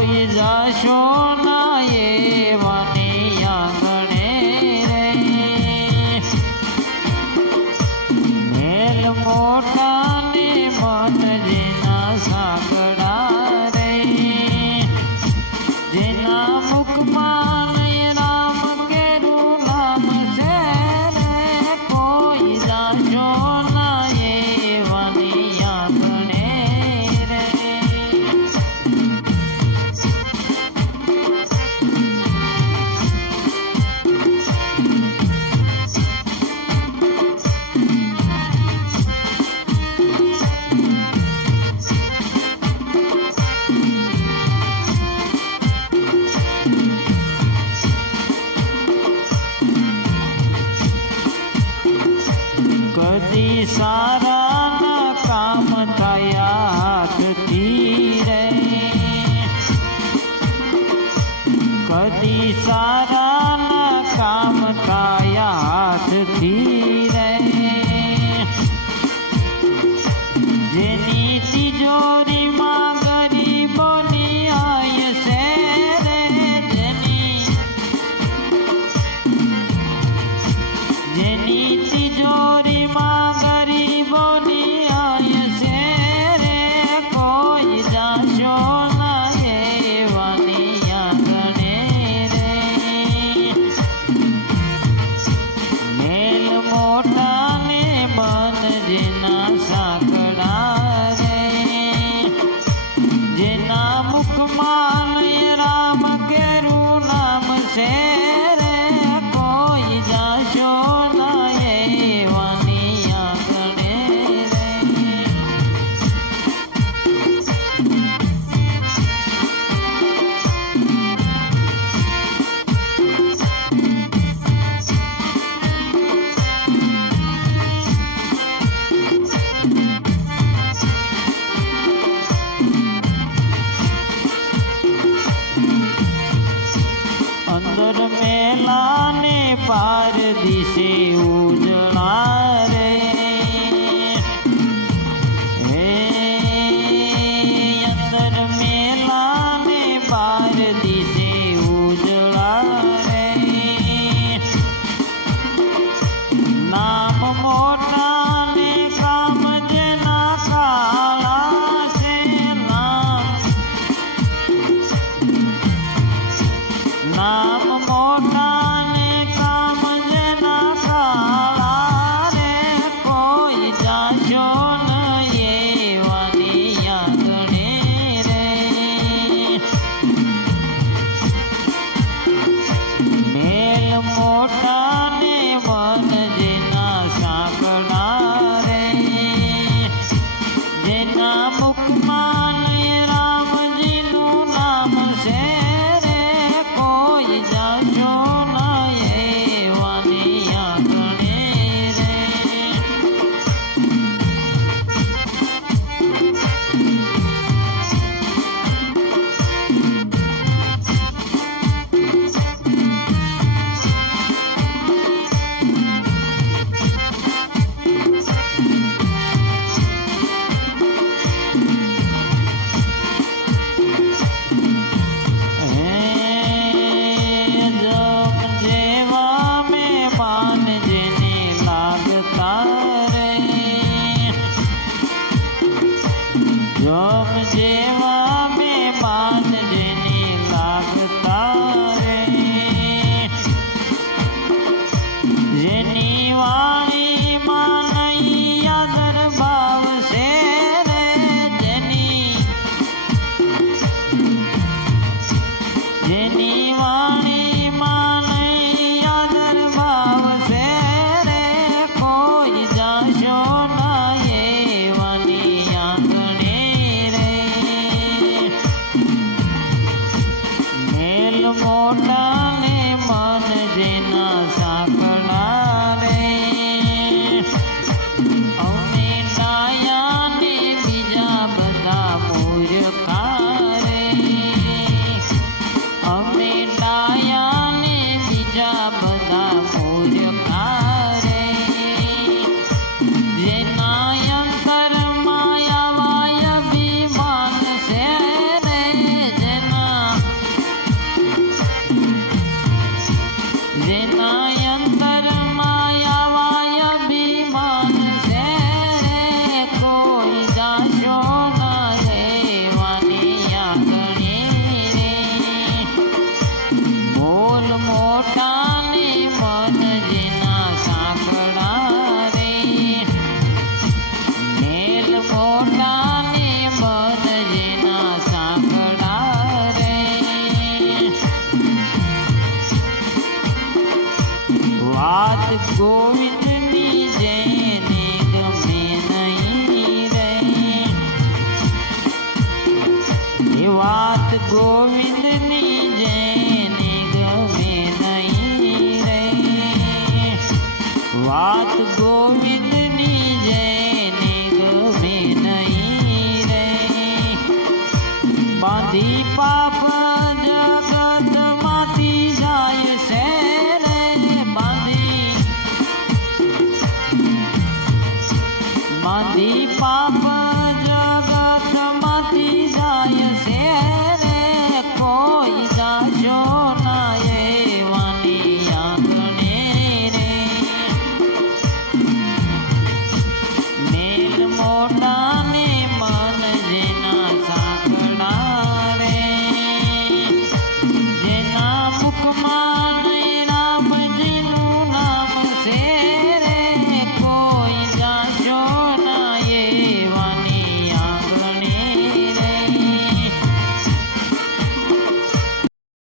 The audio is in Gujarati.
કોઈ જાશો ના એવાની આંગણે રે મેલ મોટા ને મન જેના સાંકડા રે જેના મુખમાં રામ કેરું નામ છે રે કોઈ જાશો ના એવાની આંગણે રે કદી સારા ના કામ થયા હાથથી રે કદી સારા ના કામ થયા હાથથી રે જેની તિજોરીમાં ગરીબોની આય છે રે જેની તિજોરીમાં ગરીબોની આય છે રે કોઈ જાશો ના એવાની આંગણે રે મેલ મોટા ને મન જેના સાંકડા રે જેના મુખમાં રામ કેરું નામ છે રે કોઈ જાશો ના એવાની આંગણે રે અંદર મેલા ને પાર દિશે ઉજળા રે હે અંદર મેલા ને પાર દિશે ઉજળા રે નામ મોટા ને કામ જેના કાળા છે નામ મોટા ને કામ જેના કાળા રે કોઈ જાશો ન એવાની આંગણે રે મેલ મોટા ને મન જેના સાંકડા રે જેના મુખમાં રામજીનું નામ છે રે કોઈ જાશો ના એવાની આંગણે રે જોમ જેવા મહેમાન જેને લાગતા રે જેની વાણીમાં નહીં આદર ભાવ છે રે જેની વાણીમાં નહીં આદર ભાવ છે રે કોઈ જાશો ના એવાની આંગણે રે મેલ મોટા ને મન જેના સાંકડા રે અમે ડાયા ને બીજા બધા મૂર્ખા રે અમે ડાયા ને બીજા બધા મૂર્ખા રે જેના અંતરમાં આવા અભિમાન છે રે જેના ગોવિંદની જેને ગમે નહીં રે, એ વાત ગોવિંદની જેને ગમે નહીં રે, વાત ગોવિંદની જેને ગમે નહીં રે, બાંધી પાપ